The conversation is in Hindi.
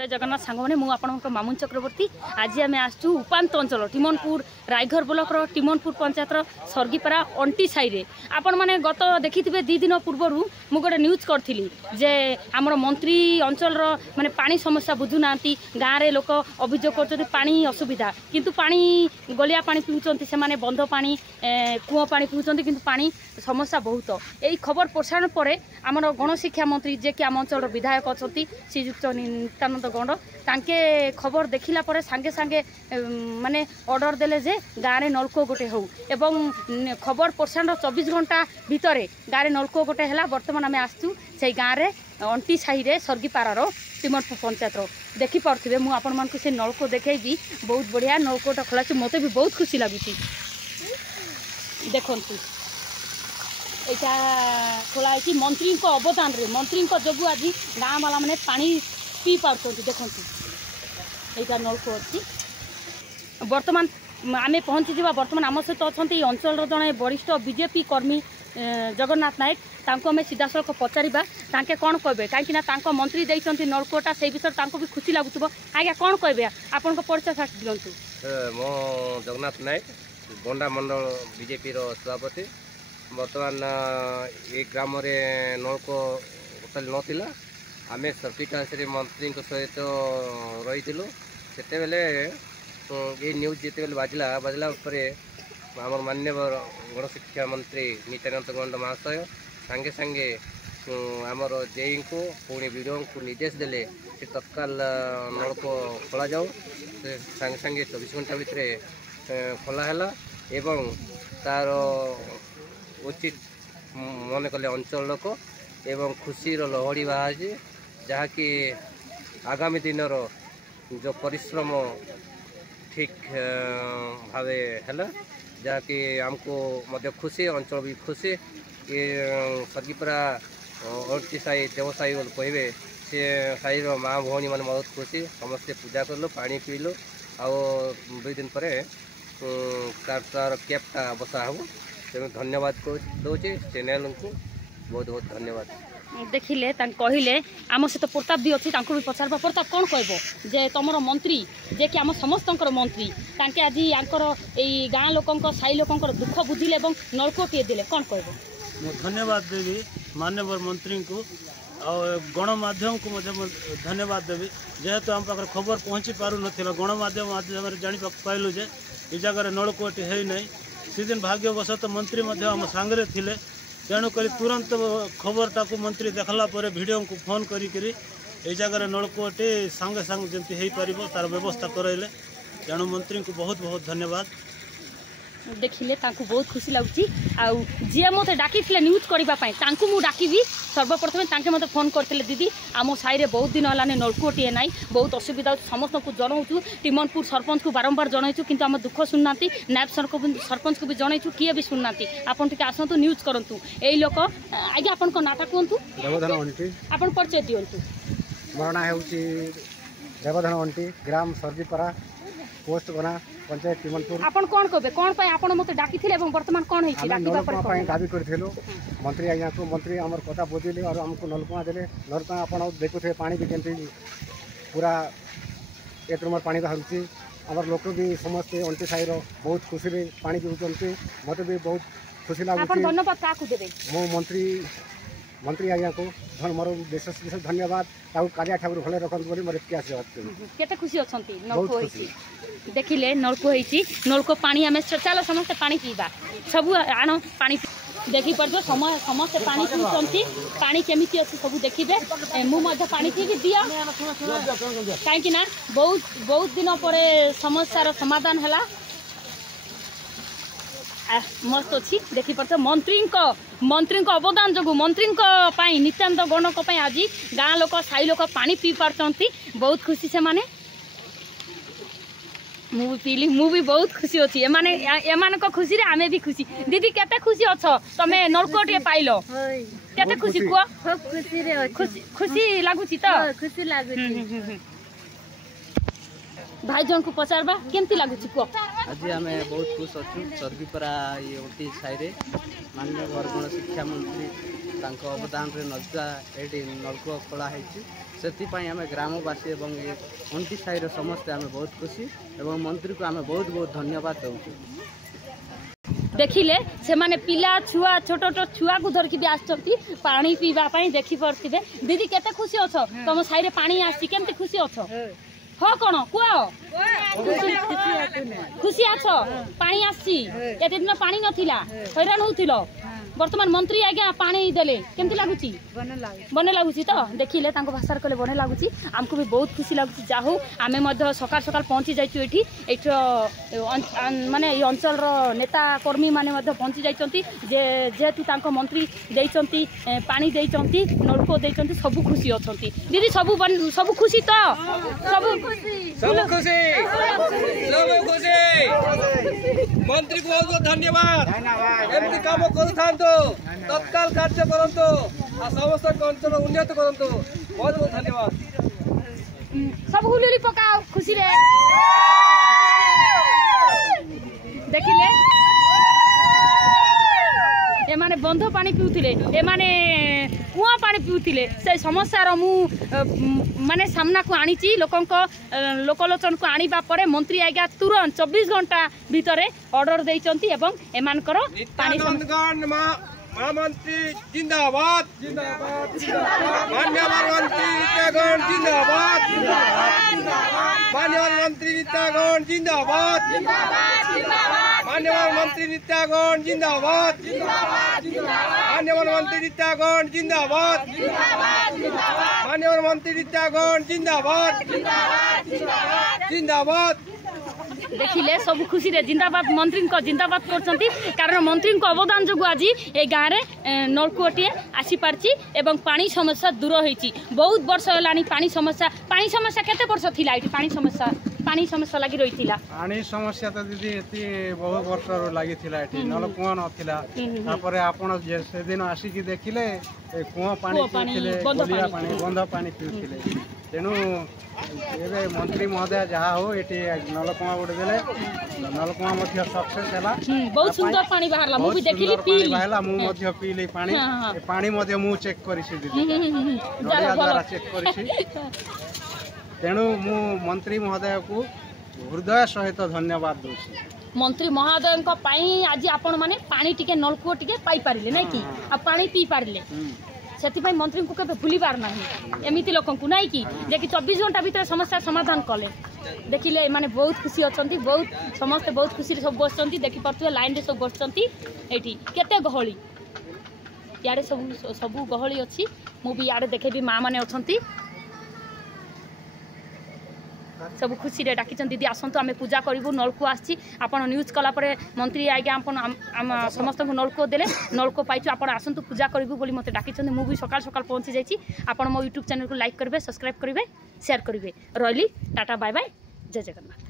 जय जगन्नाथ सांग मैंने मुझे मामुन चक्रवर्ती आज आम आसचु उपात अंचल टिमनपुर रायघर ब्लॉक टिमनपुर पंचायत सर्गीपारा अंटी साई आपण मैंने गत देखी थे 2 दिन पूर्वर मुझे गोटे न्यूज करी जे आमर मंत्री अंचल माने पानी समस्या बुझुना गाँव में लोक अभियोग कर पानी असुविधा किंतु पानी गलिया पानी पीउछंती से माने बंध पानी कूह पानी पीउछंती किंतु पानी समस्या बहुत यही खबर प्रसारण पर आमर गणशिक्षा मंत्री जे कि आम अंचल विधायक अच्छा श्रीजुक्त नित्यानंद गौड़ तांके खबर देखिला परे सांगे सांगे माने ऑर्डर देले जे गाँव में नलकूप गोटे हो एवं खबर प्रसारण 24 घंटा भितर गाँव में नलकूप गोटे है। बर्तमान आम आसचु से गाँव में अंटी साई सर्गीपारार टिमनपुर पंचायत देखिपे मुझे आपण मानक से नलकूप देखी बहुत बढ़िया नलकूपटा खोला मत भी बहुत खुशी लगुच देखु यहाँ खोला मंत्री अवदान मंत्री जो आज गाँव वाला मैंने पानी पी पार्टी देखु यहाँ नलकूप अच्छी बर्तमान आम पहुँची बर्तमान आम सहित अच्छा अंचल जड़े वरिष्ठ बीजेपी कर्मी जगन्नाथ नायक आम सीधा सड़क पचारा तांके कौन कहे कहीं मंत्री देते नलकूपटा से विषय भी खुशी लगुव आज्ञा कौन कहे आपण परिचय फास्ट दिंतु मो जगन्नाथ नायक गोंडा मंडल बीजेपी सभापति बर्तमान ये ग्राम नलकूप टोटाल नाला आम सर्किट हाउस मंत्री सहित रही से ये न्यूज जिते बाजला आम माननीय गणशिक्षा मंत्री नित्यानंद गौड़ महाशय सांगे सांगे आमर जेई को पुणी वीडियो को निर्देश देले तत्काल नलकूप खोल जाऊ सांगे सांगे 24 घंटा भितर खोला एवं तार उचित मन कले अंचल लोक एवं खुशी लहड़ी बाहर जहाँकि आगामी दिन जो परिश्रम ठीक भाव है जहाँकि आमको मध्य खुशी अंचल भी खुशी ये सर्गीपारा अंटी साई देवसाई कहे सी साई माँ भौणी मैंने बहुत खुशी समस्ते पूजा कलु पानी पीलु आउ 2 दिन पर तार कैपटा बसा हो तेणु धन्यवाद दूचे चैनल को बहुत बहुत धन्यवाद देखिले कहले आम सहित प्रताप भी अच्छी भी पचार प्रताप कौन कह जे तुम मंत्री जे कि आम समस्त मंत्री तांके आज यांकर यही गाँ लोक साई लोक दुख बुझिले और नलकूप टे देले कौन कह धन्यवाद देवी माननीय मंत्री को और गणमाध्यम को धन्यवाद देवी जेहेतु आम पाखे खबर पहुँची पार ना गणमाध्यम माध्यम जानी पाइलु जे ये जगह नलकूप है नहीं सीदिन भाग्यवशत मंत्री आम सांगे थिले तेणुक तुरंत खबरटा को मंत्री देखला वीडियो को फोन करी जगह नलकूपटे सांगे सांगे जमी हो पार तार व्यवस्था कराइले तेणु मंत्री को बहुत बहुत धन्यवाद देखिले बहुत खुशी लगुच जी मत डाकी न्यूज करने मुझे डाकबी सर्वप्रथमें मत फोन करते दीदी आम साई बहुत दिन है नलकूप टे ना बहुत असुविधा समस्त को जनाऊँ टिमनपुर सरपंच को बारंबार जनईचु कि आम दुख शुणुना नायब सरपंच को भी जनईचु किए भी शुणुना आपड़ आसतु न्यूज करूँ यही लोक आज्ञा आपण नाटा कहतु आप परिचय दिंतु मोर ना हूँ देवधन अंटी ग्राम सर्गीपारा पोस्ट बना पंचायत टिमनपुर आपण कौन कहे कौन पाई आपण मते डाकी थिले एवं वर्तमान कौन है नलकूप दाबी करथिलु मंत्री आज्ञा को मंत्री आमर कथा बुझिले और हमको नलकूप देले नलकूप आपण देखुथे पानी भी केमती पूरा 1 नंबर पानी बाहर आमर लोक भी समस्ते अंटी साई बहुत खुशी रे पानी पीउछंती मते भी बहुत खुशी लागुची आपण धन्यवाद काकू देबे मो मंत्री आज्ञा को मोर विशेष विशेष धन्यवाद कालिया ठाकुर भले रखन बोली मोर केते खुशी अछंती नलकूप होइची देखिले नलकूप होइची नलकूप पानी आमे चलो समस्त पानी पीबा सब आनो पानी देखी पड़ो समस्त पानी पीछे पानी केमिति अच्छी सब देखिए मुझे पानी पी दिया कहीं बहुत दिन पर समस्यार समाधान है मस्त अच्छी देखी पड़ते मंत्री अवदान जो मंत्री नित्यानंद गौड़ आज गाँ लोक साई लोक पानी पी पार्टी बहुत खुशी से माने मुझे पीली मुझे बहुत खुशी अच्छी एम खुशी रे आमे भी खुशी दीदी केते खुशी अच्छ तमे नलकूप टे पाइल केते खुशी कह खुशी लगुच तो खुशी लगुच भाई जन को पचारबा केमती लगुच कह आज आम बहुत खुश अच्छु सर्गीपारा ये अंटी साई माननीय गणशिक्षा मंत्री अवदान नलका ये नलकूप खोला से आम ग्रामवासी और ये अंटी साई समस्ते आम बहुत खुशी और मंत्री को आम बहुत बहुत धन्यवाद दूँ। देखिले से माने पिला छुआ छोट छोट छुआ को धरकी भी आछंती पानी पीवा पाई देखि परथिबे। दीदी केते खुशी अछो तुम साइरे पानी आसी केमते खुशी अछो हो कोन कुआ खुशी अछो पानी आसी एते दिन पानी नथिला हैरान होथिलो वर्तमान मंत्री आज्ञा पानी देले केमती लागुची बने लागुची तो देखिले तांको भाषा कले बने लागुची हमको भी बहुत खुशी लागुची जाहू आमे मध्य सकाल सकाल पहुंची जाइछु एठी एठो माने ई अंचल रो नेता कर्मी माने मध्य पहुंची जाइचंती जे जेतु तांको मंत्री देइचंती पानी देइचंती नलको देइचंती सब खुशी अछंती। दीदी सब खुशी तो सब खुशी मंत्री को बहुत बहुत धन्यवाद एमती काम करूँ तत्काल कार्य करंतु आ समस्त अंचल उन्नत करंतु बहुत बहुत धन्यवाद। सब हुलुली पकाओ खुशी रे देखिले ए माने बंध पानी पिउथिले ए माने कुआ पानी पिउथिले से समस्या रो मु माने सामना को आनीची लोकलोचन को आनीबा परे मंत्री आज्ञा तुरंत 24 घंटा भितरे ऑर्डर देइचंती एवं एमानकर पानी महामंत्री जिंदाबाद मान्यवर मंत्री नित्यागण जिंदाबाद मान्यवर मंत्री नित्यागण जिंदाबाद मान्यवर मंत्री नित्यागण जिंदाबाद मान्यवर मंत्री नित्यागण जिंदाबाद मान्यवर मंत्री नित्यागण जिंदाबाद जिंदाबाद। देखिले सब खुशी रे जिंदाबाद मंत्री को जिंदाबाद करछंती कारण मंत्री को अवदान जो आज ए गाँव रे नलकूटी आसी पारची एवं पानी समस्या दूर होईची बहुत वर्ष होलानी पानी समस्या केते वर्ष थिला एठी पानी समस्या लागि रहिथिला पानी समस्या तो दीदी एती बहुत वर्ष लागि थिला एठी नलकूआ नथिला तापरे आपण जे से दिन आसी की देखिले कुआ पानी पिउथिले गोलिया पानी बंध पानी पिउथिले तेनु एबे मंत्री महोदय जहाँ हो ये नलकूआ गोटे देले नलकूआ मध्य सक्सेस हैला बहुत सुंदर पानी बाहरला मु भी देखिली पीली बाहरला मु मध्य पीली पानी पानी मध्य मु चेक करिछि दीदी नडिया द्वारा चेक करिछि तेणु मु मंत्री महोदय को हृदय सहित धन्यवाद दूछि। मंत्री महोदय को पाई आज आपण माने पानी टिके नलकूआ टिके पाई पारिले नै कि आ पानी पी पारिले से मंत्री को केबे भूली पार नहीं एमती लोक को नहीं कि जे कि 24 घंटा भीतर समस्या समाधान कले देखिले माने बहुत खुशी अछंती बहुत समस्त बहुत खुशी सब बसचंती देखि परथुए लाइन रे सब बसचंती एठी केते गहली याडे सब गहली अछि मु भी याडे देखे भी मां माने अछंती सब खुशी रे डाकिचन दीदी आसंतु आमे पूजा करिबु नलकू आछि आपण न्यूज कला परे मंत्री आज्ञा आपण समस्त को नलको देले नलको पाइछु आपण आसंतु पूजा करिबु बोली मते डाकिचन मु भी सकाल सकाल पहुंची जाईची आपण मो YouTube चैनल को लाइक करबे सब्सक्राइब करबे शेयर करबे रहली टाटा बाय बाय जय जगन्नाथ।